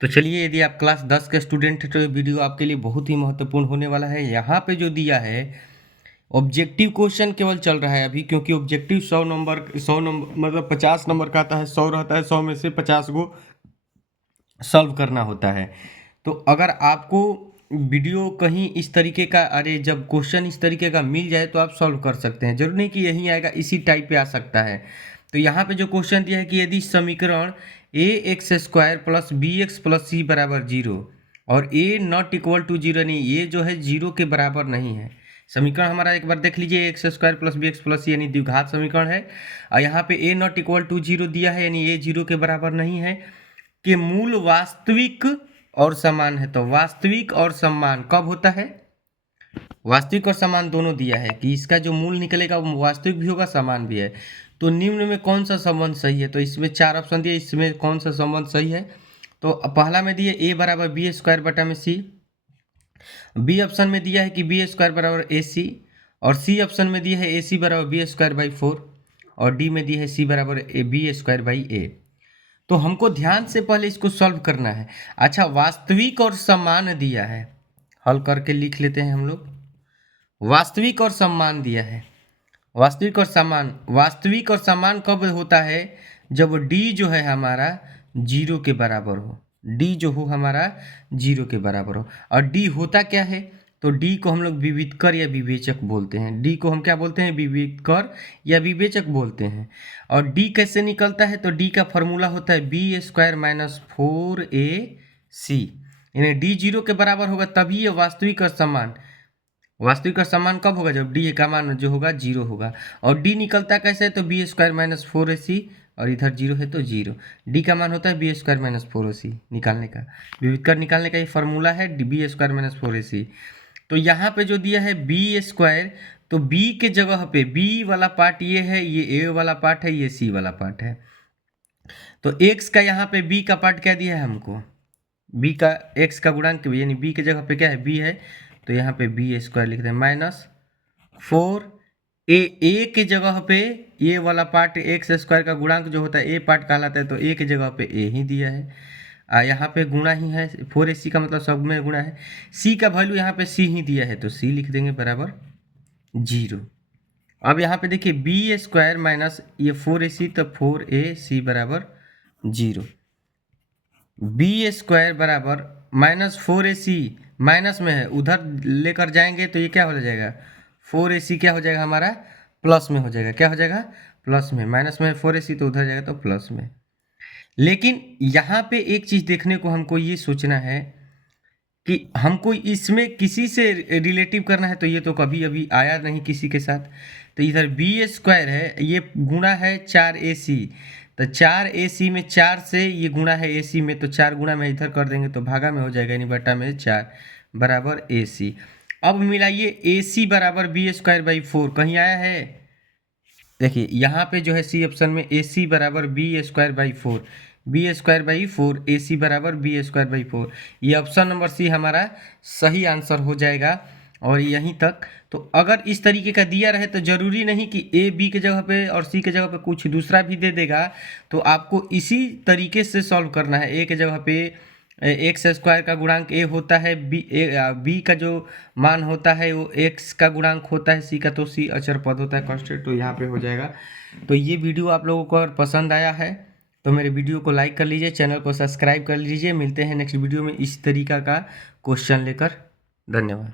तो चलिए, यदि आप क्लास 10 के स्टूडेंट हैं तो ये वीडियो आपके लिए बहुत ही महत्वपूर्ण होने वाला है। यहाँ पे जो दिया है ऑब्जेक्टिव क्वेश्चन केवल चल रहा है अभी, क्योंकि ऑब्जेक्टिव 100 नंबर मतलब 50 नंबर का आता है, 100 रहता है, 100 में से 50 को सॉल्व करना होता है। तो अगर आपको वीडियो कहीं इस तरीके का, अरे जब क्वेश्चन इस तरीके का मिल जाए तो आप सॉल्व कर सकते हैं, जरूर नहीं कि यही आएगा, इसी टाइप पे आ सकता है। तो यहाँ पे जो क्वेश्चन दिया है कि यदि समीकरण A X square plus B X plus C बराबर जीरो और A not equal to zero, नहीं ये जो है जीरो के बराबर नहीं है। समीकरण हमारा एक बार देख लीजिए, X square plus B X plus C यानी द्विघात समीकरण है, और यहाँ पे A not equal to zero दिया है यानी ए जीरो के बराबर नहीं है, कि मूल वास्तविक और समान है। तो वास्तविक और समान कब होता है? वास्तविक और समान दोनों दिया है कि इसका जो मूल निकलेगा वो वास्तविक भी होगा, समान भी है। तो निम्न में कौन सा संबंध सही है? तो इसमें 4 ऑप्शन दिए, इसमें कौन सा संबंध सही है? तो पहला में दिए ए बराबर बी स्क्वायर बटा में सी, बी ऑप्शन में दिया है कि बी स्क्वायर बराबर ए सी, और सी ऑप्शन में दिया है ए सी बराबर बी स्क्वायर बाई 4, और डी में दिया है सी बराबर ए बी स्क्वायर बाई ए। तो हमको ध्यान से पहले इसको सॉल्व करना है। अच्छा, वास्तविक और समान दिया है, हल करके लिख लेते हैं हम लोग। वास्तविक और समान दिया है, वास्तविक और समान, वास्तविक और समान कब होता है? जब डी जो है हमारा जीरो के बराबर हो, डी जो हो हमारा जीरो के बराबर हो। और डी होता क्या है? तो डी को हम लोग विविधकर या विवेचक बोलते हैं। डी को हम क्या बोलते हैं? विविधकर या विवेचक बोलते हैं। और डी कैसे निकलता है? तो डी का फॉर्मूला होता है बी स्क्वायर माइनस 4ac, यानी डी जीरो के बराबर होगा तभी ये वास्तविक और समान। वास्तविक और समान कब होगा? जब डी का मान जो होगा जीरो होगा। और डी निकलता कैसे है? तो बी स्क्वायर माइनस 4ac, और इधर जीरो है तो जीरो। डी का मान होता है बी स्क्वायर माइनस 4ac निकालने का, विविधकर निकालने का ये फॉर्मूला है बी स्क्वायर माइनस 4ac। तो यहाँ पे जो दिया है बी स्क्वायर, तो बी के जगह पे बी वाला पार्ट ये है, ये ए वाला पार्ट है, ये सी वाला पार्ट है। तो एक्स का यहाँ पे बी का पार्ट क्या दिया है हमको? बी का एक्स का गुणांक, यानी बी के जगह पे क्या है? बी है, तो यहाँ पे बी स्क्वायर लिखते हैं माइनस 4 ए के जगह पे ये वाला पार्ट एक्स स्क्वायर का गुणांक जो होता है ए पार्ट कहलाता है, तो ए के जगह पे ए ही दिया है। यहाँ पे गुणा ही है, 4ac का मतलब सब में गुणा है। सी का वैल्यू यहाँ पे सी ही दिया है, तो सी लिख देंगे बराबर जीरो। अब यहाँ पे देखिए बी स्क्वायर माइनस ये 4ac, तो 4ac बराबर जीरो। बी स्क्वायर बराबर माइनस 4ac, माइनस में है, उधर लेकर जाएंगे तो ये क्या हो जाएगा? 4ac क्या हो जाएगा हमारा? प्लस में हो जाएगा। क्या हो जाएगा? प्लस में। माइनस में 4ac तो उधर जाएगा तो प्लस में। लेकिन यहाँ पे एक चीज़ देखने को हमको ये सोचना है कि हमको इसमें किसी से रिलेटिव करना है, तो ये तो कभी अभी आया नहीं किसी के साथ। तो इधर बी स्क्वायर है, ये गुणा है 4ac, तो 4ac में 4 से ये गुणा है ac में, तो 4 गुणा में इधर कर देंगे तो भागा में हो जाएगा, यानी बटा में 4 बराबर ac। अब मिलाइए ac बराबर बी स्क्वायर बाई 4, कहीं आया है? देखिए यहाँ पे जो है सी ऑप्शन में ac बराबर B square by 4, B square by 4 ac बराबर बी स्क्वायर बाई 4, ये ऑप्शन नंबर सी हमारा सही आंसर हो जाएगा। और यहीं तक। तो अगर इस तरीके का दिया रहे तो ज़रूरी नहीं कि ए बी के जगह पे और सी के जगह पे कुछ दूसरा भी दे देगा, तो आपको इसी तरीके से सॉल्व करना है। ए के जगह पे एक्स स्क्वायर का गुणांक ए होता है, बी का जो मान होता है वो एक्स का गुणांक होता है, सी का तो सी अचर पद होता है कांस्टेंट, तो यहाँ पे हो जाएगा। तो ये वीडियो आप लोगों को अगर पसंद आया है तो मेरे वीडियो को लाइक कर लीजिए, चैनल को सब्सक्राइब कर लीजिए। मिलते हैं नेक्स्ट वीडियो में इस तरीका का क्वेश्चन लेकर। धन्यवाद।